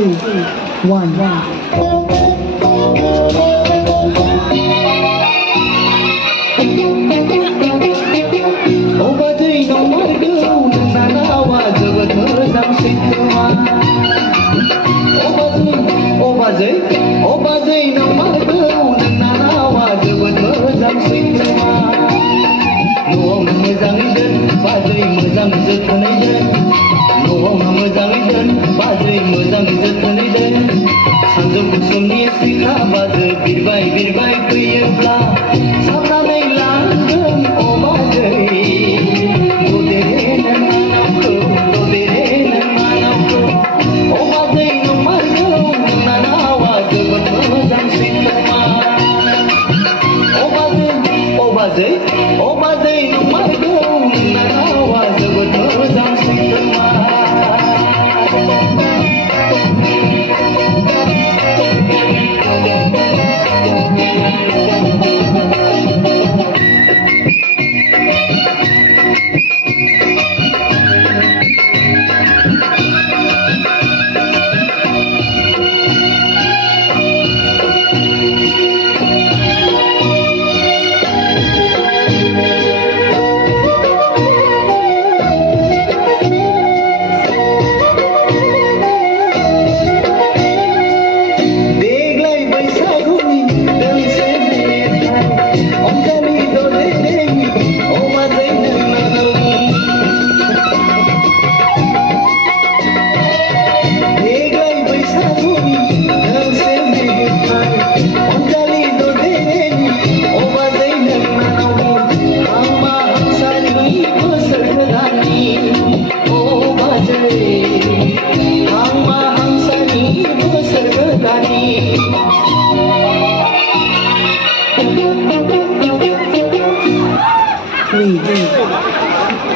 two, one. Obadai nomor dua nana awak jawab mazang sitwa. Obadai nomor dua nana awak jawab mazang sitwa. Nuang mazang dan badai mazang setanai dan. Nuang mazang dan badai mazang setanai dan. Sanjung sumni sikha bad birbai birbai piyabla. Samnai langgeng obadai. Obadai nomor dua nana awak jawab mazang sitwa. Three.